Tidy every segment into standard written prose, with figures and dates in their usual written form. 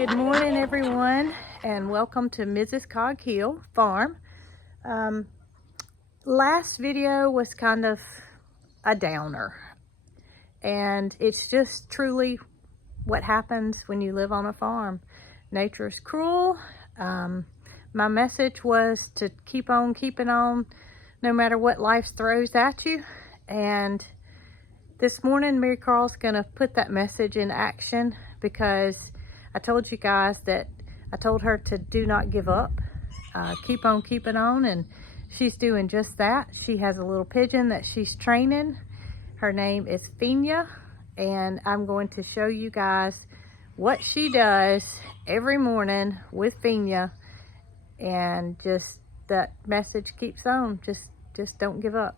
Good morning, everyone, and welcome to Mrs. Cog Hill Farm. Last video was kind of a downer, and it's just truly what happens when you live on a farm. Nature is cruel. My message was to keep on keeping on no matter what life throws at you, and this morning Marycarl's gonna put that message in action because I told you guys that I told her to do not give up, keep on keeping on, and she's doing just that. She has a little pigeon that she's training. Her name is Pigeon, and I'm going to show you guys what she does every morning with Pigeon, and just that message keeps on. Just don't give up.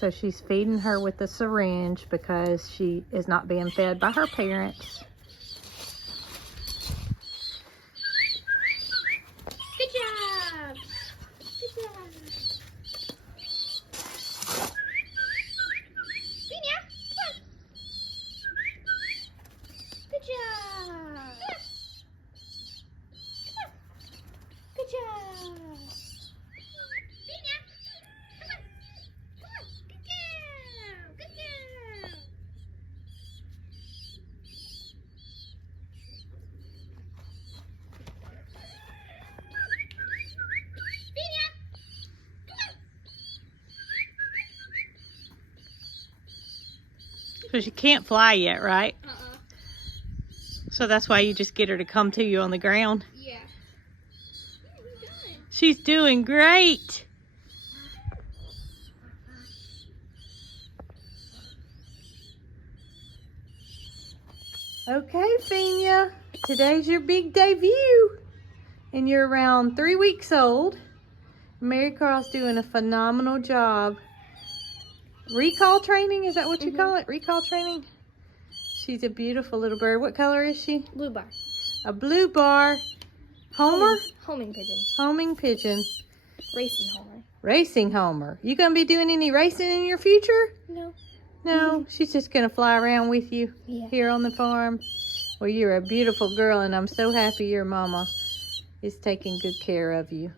So she's feeding her with a syringe because she is not being fed by her parents. Good job! Good job! Pinya, come on! Good job! Come on! Good job! Pinya, come on! Come on! Good girl! Good girl! Pinya, come on! So she can't fly yet, right? Uh-uh. So that's why you just get her to come to you on the ground. Yeah. Yeah, you're done. She's doing great. Okay, Pigeon, today's your big debut, and you're around 3 weeks old. Marycarl's doing a phenomenal job. Recall training, is that what you call it? Recall training? She's a beautiful little bird. What color is she? Blue bar. A blue bar. Homer? Homing pigeon. Homing pigeon. Racing homer. Racing Homer. You gonna be doing any racing in your future? No. No, she's just gonna fly around with you here on the farm. Well, you're a beautiful girl, and I'm so happy your mama is taking good care of you.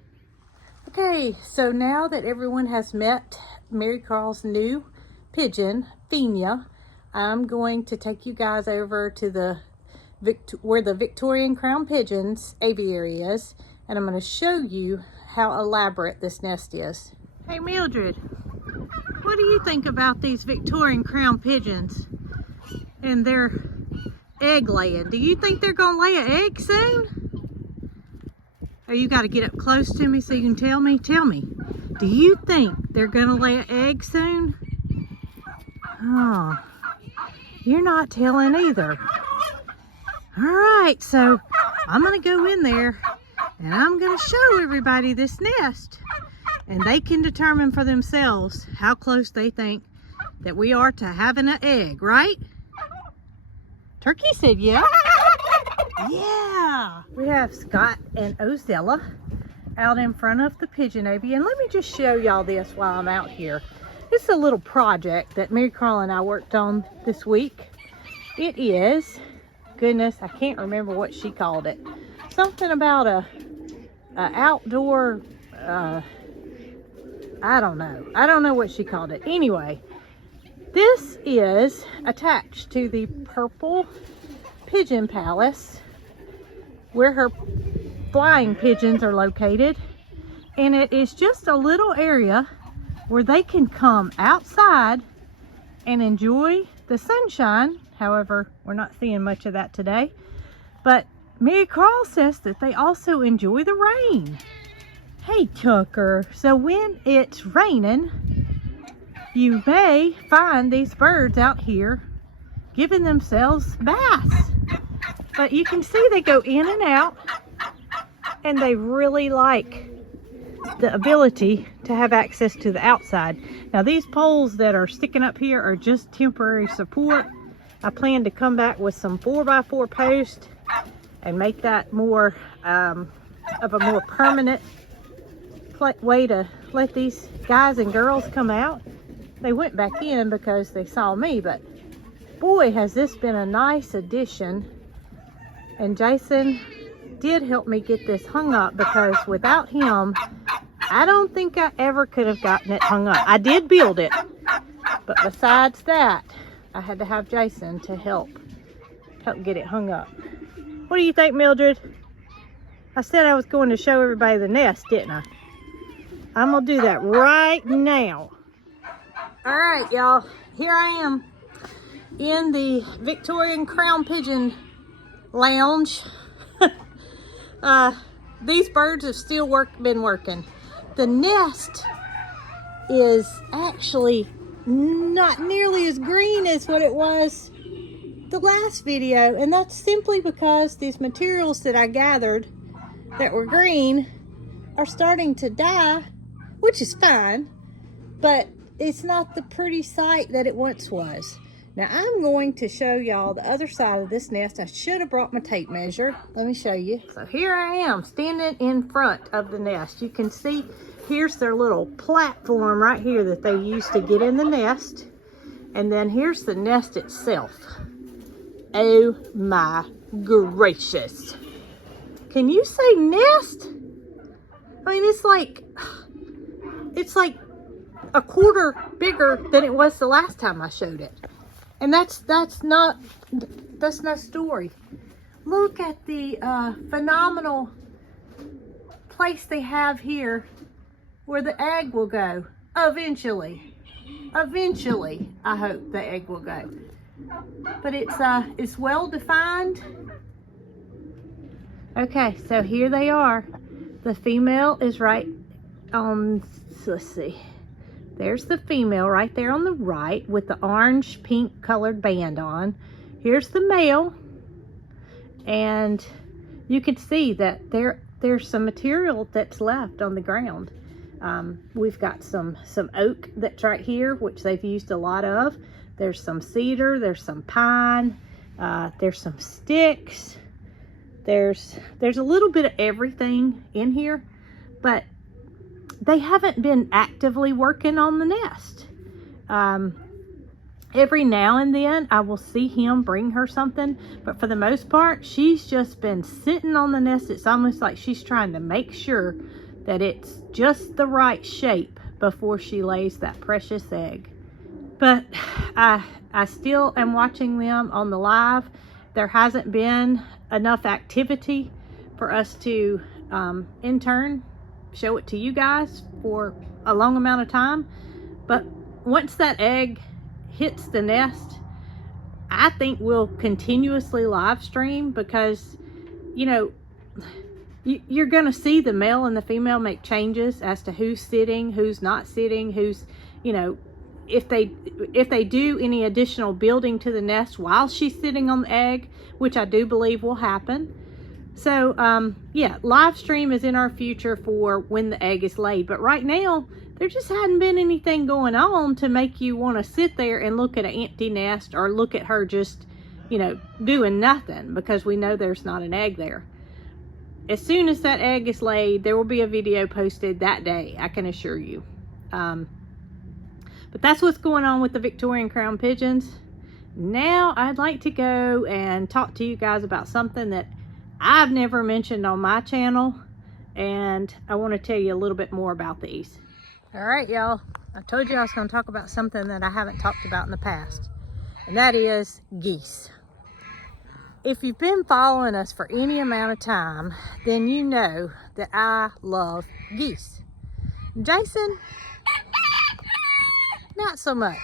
Okay, so now that everyone has met Marycarl's new pigeon, Pigeon, I'm going to take you guys over to the where the Victorian crown pigeons aviary is, and I'm going to show you how elaborate this nest is. Hey Mildred, what do you think about these Victorian crown pigeons and their egg laying? Do you think they're going to lay an egg soon? Oh, you got to get up close to me so you can tell me. Tell me, do you think they're going to lay an egg soon? Oh, you're not telling either. All right, so I'm going to go in there and I'm going to show everybody this nest, and they can determine for themselves how close they think that we are to having an egg, right? Turkey said yeah. Yeah. We have Scott and Ozella out in front of the pigeon aviary. Let me just show y'all this while I'm out here. This is a little project that Marycarl and I worked on this week. It is, goodness, I can't remember what she called it. Something about a outdoor, I don't know. I don't know what she called it. Anyway, this is attached to the Purple Pigeon Palace where her flying pigeons are located. And it is just a little area where they can come outside and enjoy the sunshine. However, we're not seeing much of that today. But Marycarl says that they also enjoy the rain. Hey Tucker, so when it's raining, you may find these birds out here giving themselves baths. But you can see they go in and out, and they really like the ability to have access to the outside. Now these poles that are sticking up here are just temporary support. I plan to come back with some 4x4 posts and make that more of a more permanent way to let these guys and girls come out. They went back in because they saw me, but boy, has this been a nice addition. And Jason did help me get this hung up, because without him, I don't think I ever could have gotten it hung up. I did build it, but besides that, I had to have Jason to help get it hung up. What do you think, Mildred? I said I was going to show everybody the nest, didn't I? I'm gonna do that right now. All right, y'all, here I am in the Victorian Crown Pigeon Lounge. These birds have still been working. The nest is actually not nearly as green as what it was the last video, and that's simply because these materials that I gathered that were green are starting to die, which is fine, but it's not the pretty sight that it once was. Now I'm going to show y'all the other side of this nest. I should have brought my tape measure. Let me show you. So here I am standing in front of the nest. You can see here's their little platform right here that they use to get in the nest. And then here's the nest itself. Oh my gracious. Can you say nest? I mean, it's like a quarter bigger than it was the last time I showed it. And that's no story. Look at the phenomenal place they have here where the egg will go eventually. Eventually, I hope the egg will go. But it's well defined. Okay, so here they are. The female is right on, let's see. There's the female right there on the right with the orange pink colored band on. Here's the male. And you can see that there's some material that's left on the ground. We've got some oak that's right here, which they've used a lot of. There's some cedar, there's some pine, there's some sticks. There's a little bit of everything in here, but they haven't been actively working on the nest. Every now and then I will see him bring her something, but for the most part, she's just been sitting on the nest. It's almost like she's trying to make sure that it's just the right shape before she lays that precious egg. But I still am watching them on the live. There hasn't been enough activity for us to in turn show it to you guys for a long amount of time. But once that egg hits the nest, I think we'll continuously live stream, because you know, you're gonna see the male and the female make changes as to who's sitting, who's not sitting, who's, you know, if they do any additional building to the nest while she's sitting on the egg, which I do believe will happen. So yeah, live stream is in our future for when the egg is laid, but right now there just hadn't been anything going on to make you want to sit there and look at an empty nest, or look at her just, you know, doing nothing, because we know there's not an egg there. As soon as that egg is laid, there will be a video posted that day, I can assure you. But that's what's going on with the Victorian Crown Pigeons. Now I'd like to go and talk to you guys about something that I've never mentioned on my channel, and I want to tell you a little bit more about these. All right, y'all, I told you I was going to talk about something that I haven't talked about in the past, and that is geese. If you've been following us for any amount of time, then you know that I love geese. Jason, not so much.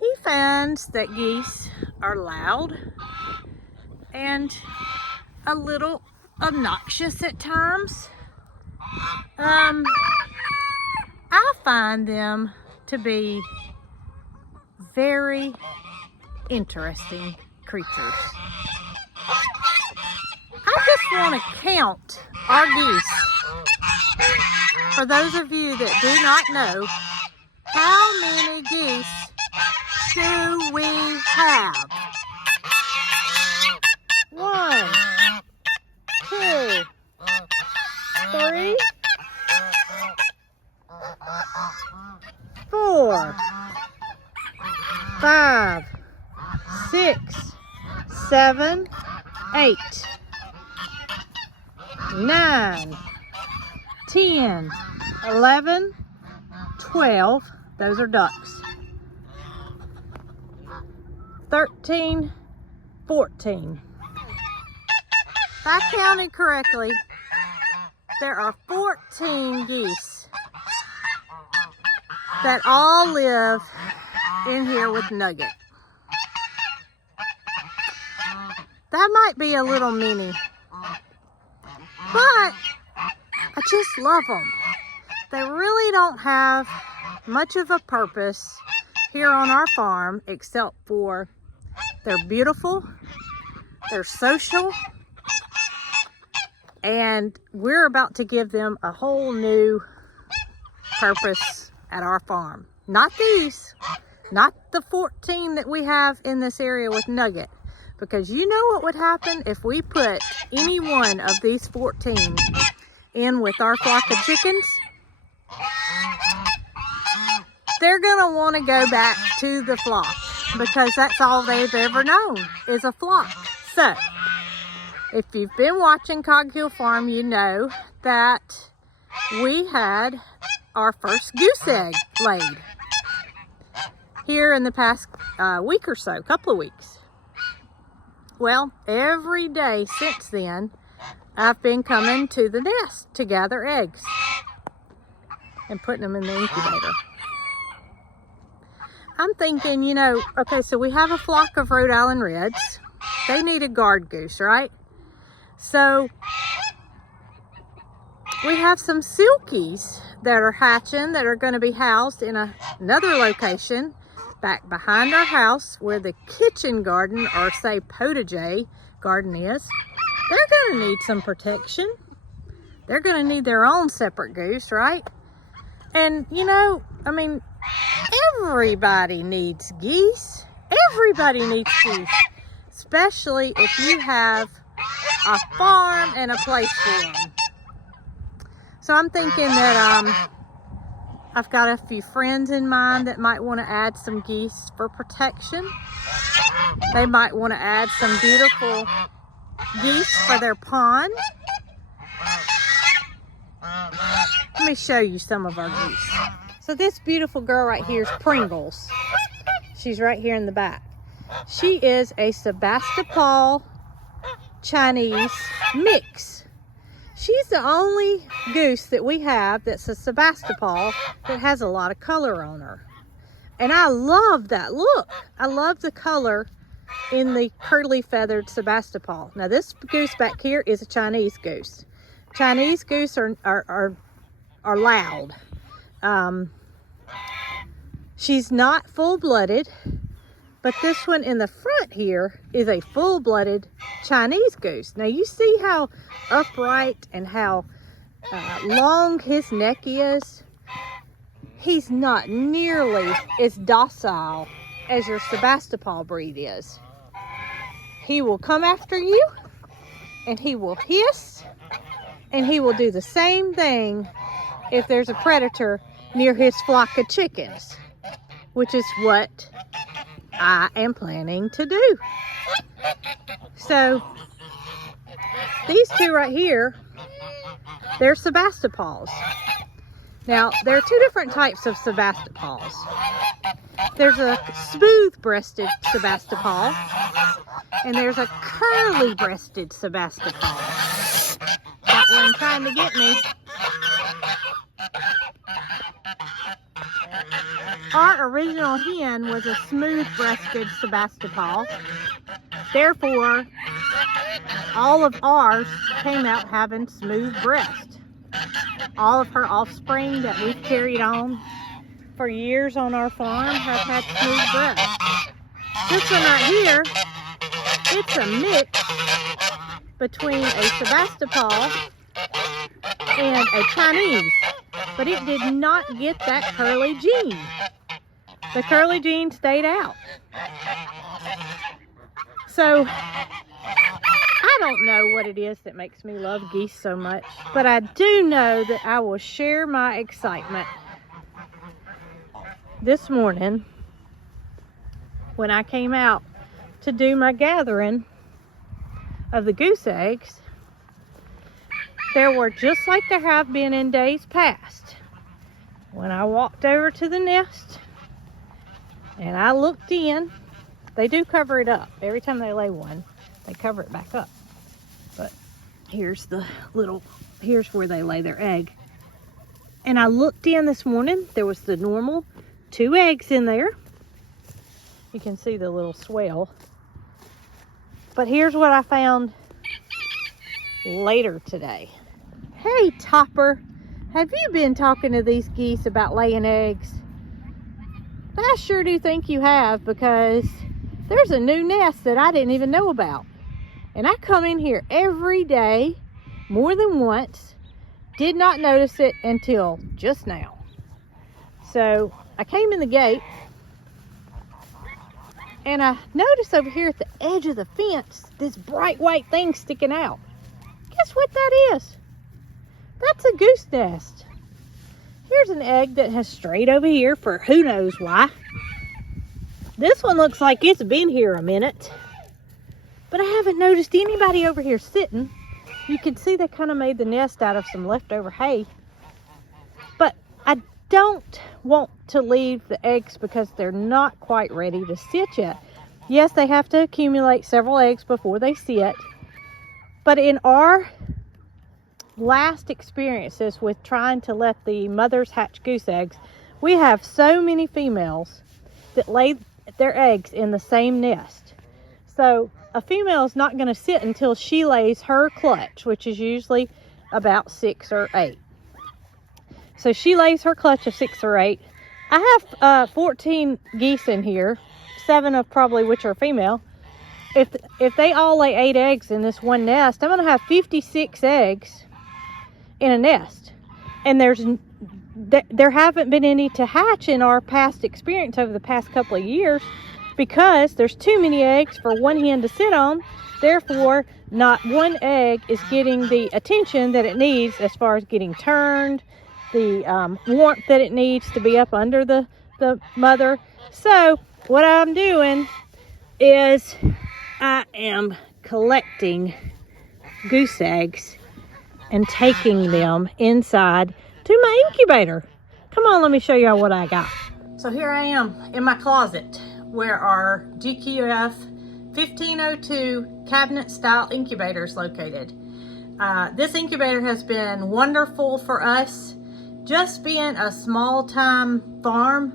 He finds that geese are loud and a little obnoxious at times. I find them to be very interesting creatures. I just want to count our geese. For those of you that do not know, how many geese do we have? 1, 2, 3, 7, 8, 9, 10, 11, 12. Those are ducks. 13, 14. If I counted correctly, there are 14 geese that all live in here with Nugget. That might be a little mini, but I just love them. They really don't have much of a purpose here on our farm except for they're beautiful, they're social, and we're about to give them a whole new purpose at our farm. Not these, not the 14 that we have in this area with Nugget, because you know what would happen if we put any one of these 14 in with our flock of chickens? They're gonna want to go back to the flock because that's all they've ever known is a flock. So, if you've been watching Cog Hill Farm, you know that we had our first goose egg laid here in the past week or so, couple of weeks. Well, every day since then, I've been coming to the nest to gather eggs and putting them in the incubator. I'm thinking, you know, okay, so we have a flock of Rhode Island Reds. They need a guard goose, right? So we have some silkies that are hatching that are going to be housed in another location back behind our house where the kitchen garden, or say potager garden is. They're going to need some protection. They're going to need their own separate goose, right? And you know, I mean, everybody needs geese. Everybody needs geese, especially if you have a farm and a place for them. So I'm thinking that I've got a few friends in mind that might want to add some geese for protection. They might want to add some beautiful geese for their pond. Let me show you some of our geese. So this beautiful girl right here is Pringles. She's right here in the back. She is a Sebastopol Chinese mix. She's the only goose that we have that's a Sebastopol that has a lot of color on her. And I love that look. I love the color in the curly feathered Sebastopol. Now this goose back here is a Chinese goose. Chinese goose are loud. She's not full-blooded, but this one in the front here is a full-blooded Chinese goose. Now you see how upright and how long his neck is? He's not nearly as docile as your Sebastopol breed is. He will come after you, and he will hiss, and he will do the same thing if there's a predator near his flock of chickens, which is what I am planning to do. So these two right here, they're Sebastopols. Now there are two different types of Sebastopols. There's a smooth-breasted Sebastopol and there's a curly-breasted Sebastopol. That one trying to get me. Our original hen was a smooth-breasted Sebastopol. Therefore, all of ours came out having smooth breast. All of her offspring that we've carried on for years on our farm have had smooth breast. This one right here, it's a mix between a Sebastopol and a Chinese, but it did not get that curly gene. The curly gene stayed out. So I don't know what it is that makes me love geese so much, but I do know that I will share my excitement this morning when I came out to do my gathering of the goose eggs, there were just like there have been in days past. When I walked over to the nest and I looked in, they do cover it up. Every time they lay one, they cover it back up. But here's where they lay their egg. And I looked in this morning, there was the normal 2 eggs in there. You can see the little swell. But here's what I found later today. Hey, Topper, have you been talking to these geese about laying eggs? I sure do think you have, because there's a new nest that I didn't even know about. And I come in here every day, more than once, did not notice it until just now. So I came in the gate, and I noticed over here at the edge of the fence, this bright white thing sticking out. Guess what that is? That's a goose nest. Here's an egg that has strayed over here for who knows why. This one looks like it's been here a minute, but I haven't noticed anybody over here sitting. You can see they kind of made the nest out of some leftover hay. But I don't want to leave the eggs because they're not quite ready to sit yet. Yes, they have to accumulate several eggs before they sit. But in our last experiences with trying to let the mothers hatch goose eggs, we have so many females that lay their eggs in the same nest. So a female is not going to sit until she lays her clutch, which is usually about 6 or 8. So she lays her clutch of 6 or 8. I have 14 geese in here, 7 of probably which are female. If they all lay 8 eggs in this one nest, I'm going to have 56 eggs in a nest. And there haven't been any to hatch in our past experience over the past couple of years, because there's too many eggs for one hen to sit on. Therefore, not one egg is getting the attention that it needs as far as getting turned, the warmth that it needs to be up under the mother. So what I'm doing is I am collecting goose eggs and taking them inside to my incubator. Come on, let me show y'all what I got. So here I am in my closet, where our GQF 1502 cabinet style incubator is located. This incubator has been wonderful for us. Just being a small time farm,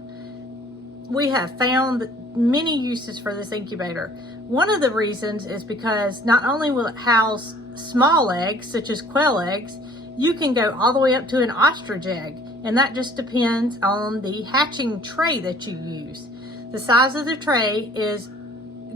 we have found many uses for this incubator. One of the reasons is because not only will it house small eggs such as quail eggs, you can go all the way up to an ostrich egg, and that just depends on the hatching tray that you use. The size of the tray is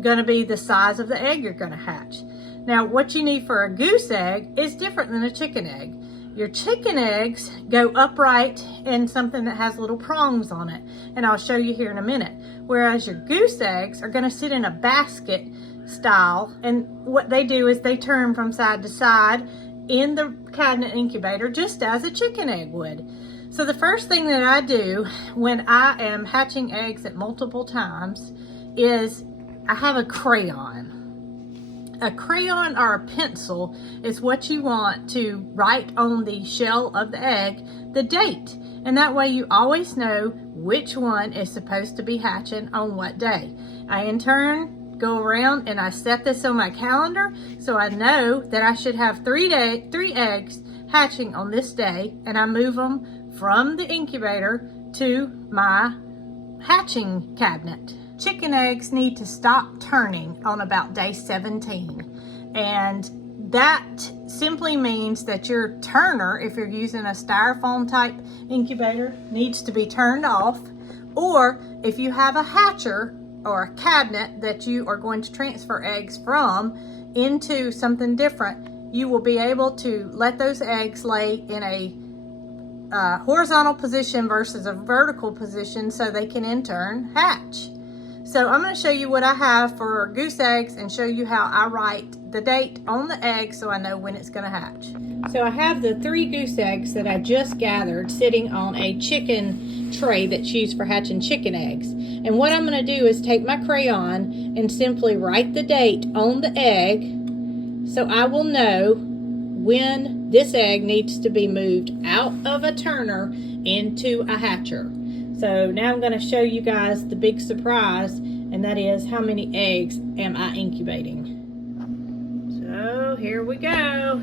going to be the size of the egg you're going to hatch. Now, what you need for a goose egg is different than a chicken egg. Your chicken eggs go upright in something that has little prongs on it, and I'll show you here in a minute. Whereas your goose eggs are going to sit in a basket style, and what they do is they turn from side to side in the cabinet incubator just as a chicken egg would. So the first thing that I do when I am hatching eggs at multiple times is I have a crayon. A crayon or a pencil is what you want to write on the shell of the egg the date, and that way you always know which one is supposed to be hatching on what day. I in turn go around and I set this on my calendar so I know that I should have 3 eggs hatching on this day, and I move them from the incubator to my hatching cabinet. Chicken eggs need to stop turning on about day 17, and that simply means that your turner, if you're using a styrofoam type incubator, needs to be turned off, or if you have a hatcher or a cabinet that you are going to transfer eggs from into something different, you will be able to let those eggs lay in a horizontal position versus a vertical position so they can in turn hatch. So I'm going to show you what I have for goose eggs and show you how I write the date on the egg so I know when it's going to hatch. So I have the 3 goose eggs that I just gathered sitting on a chicken tray that's used for hatching chicken eggs. And what I'm going to do is take my crayon and simply write the date on the egg so I will know when this egg needs to be moved out of a turner into a hatcher. So now I'm going to show you guys the big surprise, and that is how many eggs am I incubating. So here we go.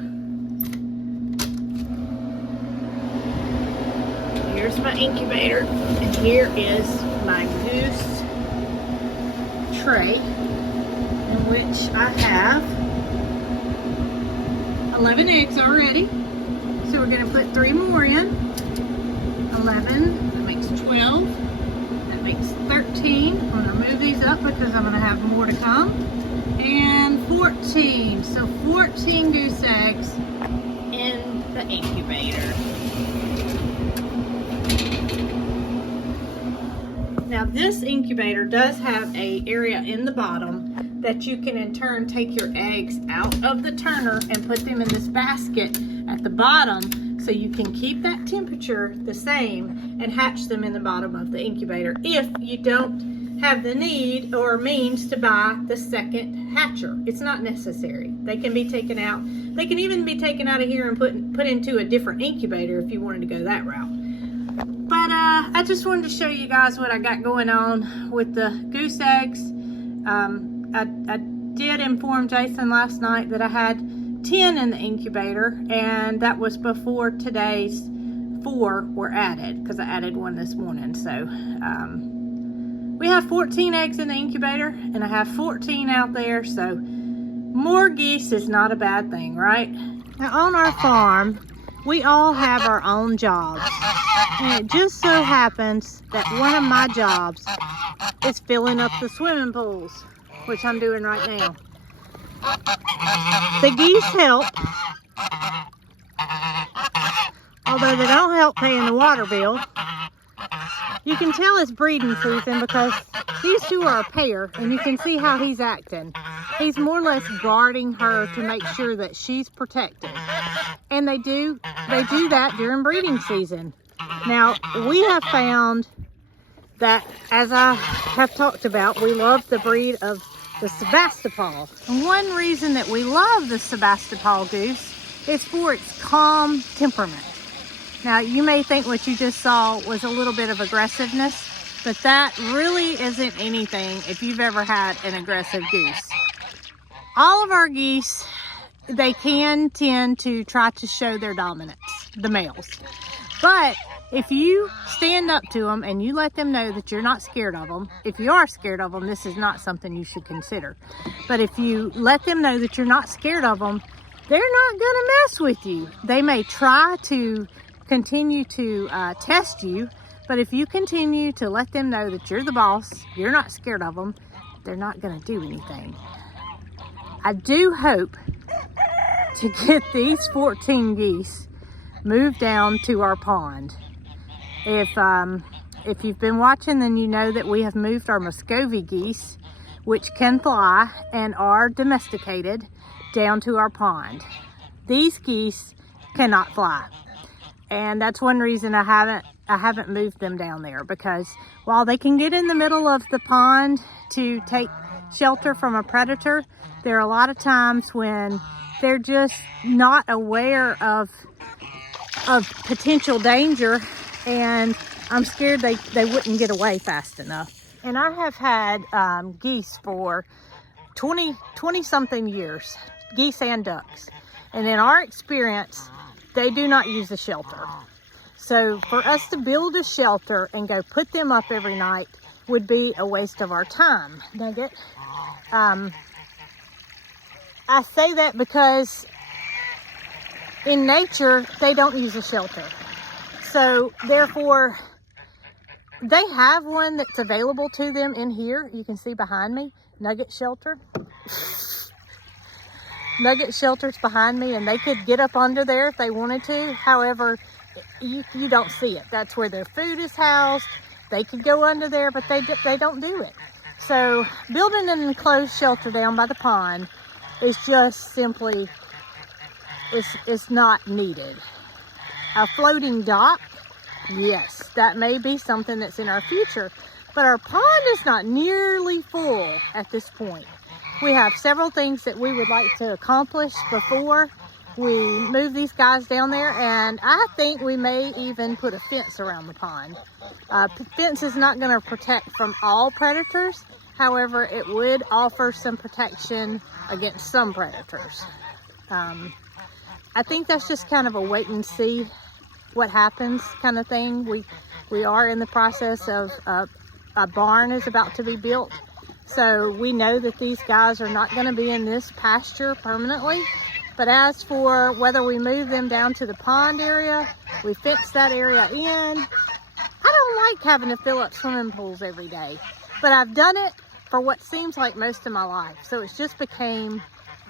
Here's my incubator, and here is my goose tray, in which I have 11 eggs already. So we're going to put 3 more in. 11, that makes 12, that makes 13. I'm going to move these up because I'm going to have more to come. And 14, so 14 goose eggs in the incubator. Now this incubator does have an area in the bottom that you can in turn take your eggs out of the turner and put them in this basket at the bottom, so you can keep that temperature the same and hatch them in the bottom of the incubator if you don't have the need or means to buy the second hatcher. It's not necessary. They can be taken out. They can even be taken out of here and put into a different incubator if you wanted to go that route. But I just wanted to show you guys what I got going on with the goose eggs. I did inform Jason last night that I had 10 in the incubator, and that was before today's 4 were added, because I added 1 this morning. So we have 14 eggs in the incubator, and I have 14 out there, so more geese is not a bad thing, right? Now on our farm, we all have our own jobs, and it just so happens that one of my jobs is filling up the swimming pools, which I'm doing right now. The geese help, although they don't help paying the water bill. You can tell it's breeding season because these two are a pair, and you can see how he's acting. He's more or less guarding her to make sure that she's protected. And they do that during breeding season. Now, we have found that, as I have talked about, we love the breed of the Sebastopol. And one reason that we love the Sebastopol goose is for its calm temperament. Now, you may think what you just saw was a little bit of aggressiveness, but that really isn't anything if you've ever had an aggressive goose. All of our geese, they can tend to try to show their dominance, the males. But if you stand up to them and you let them know that you're not scared of them, if you are scared of them, this is not something you should consider. But if you let them know that you're not scared of them, they're not going to mess with you. They may try to continue to test you, but if you continue to let them know that you're the boss, you're not scared of them, they're not going to do anything. I do hope to get these 14 geese moved down to our pond. If you've been watching, then you know that we have moved our Muscovy geese, which can fly and are domesticated, down to our pond. These geese cannot fly, and that's one reason I haven't moved them down there, because while they can get in the middle of the pond to take shelter from a predator, there are a lot of times when they're just not aware of potential danger, and I'm scared they wouldn't get away fast enough. And I have had geese for 20 something years, geese and ducks. And in our experience, they do not use a shelter. So for us to build a shelter and go put them up every night would be a waste of our time. Nugget. I say that because in nature, they don't use a shelter. So therefore, they have one that's available to them in here. You can see behind me, Nugget Shelter. Nugget Shelter's behind me, and they could get up under there if they wanted to. However, you don't see it. That's where their food is housed. They could go under there, but they don't do it. So building an enclosed shelter down by the pond is just simply, it's not needed. A floating dock, yes, that may be something that's in our future, but our pond is not nearly full at this point. we have several things that we would like to accomplish before we move these guys down there, and I think we may even put a fence around the pond. Fence is not going to protect from all predators. However, it would offer some protection against some predators. I think that's just kind of a wait and see what happens kind of thing. We are in the process of a barn is about to be built. So we know that these guys are not going to be in this pasture permanently. But as for whether we move them down to the pond area, we fence that area in. I don't like having to fill up swimming pools every day, but I've done it for what seems like most of my life. So it's just became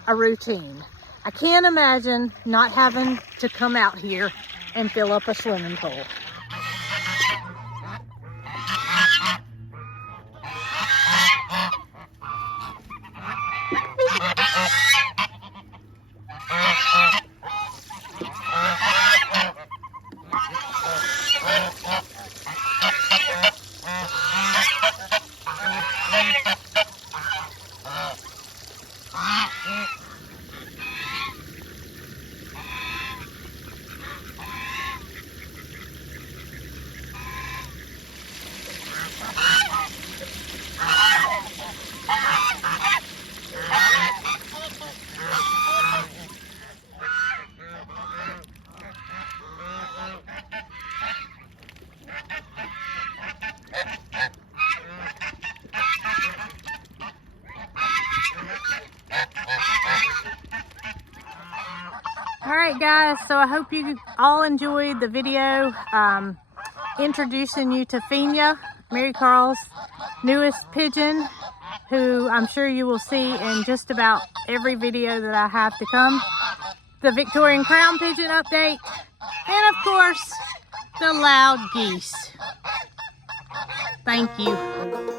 a routine. I can't imagine not having to come out here and fill up a swimming pool. Alright guys, so I hope you all enjoyed the video introducing you to Fina, Marycarl's newest pigeon, who I'm sure you will see in just about every video that I have to come. The Victorian Crown Pigeon update, and of course, the loud geese. Thank you.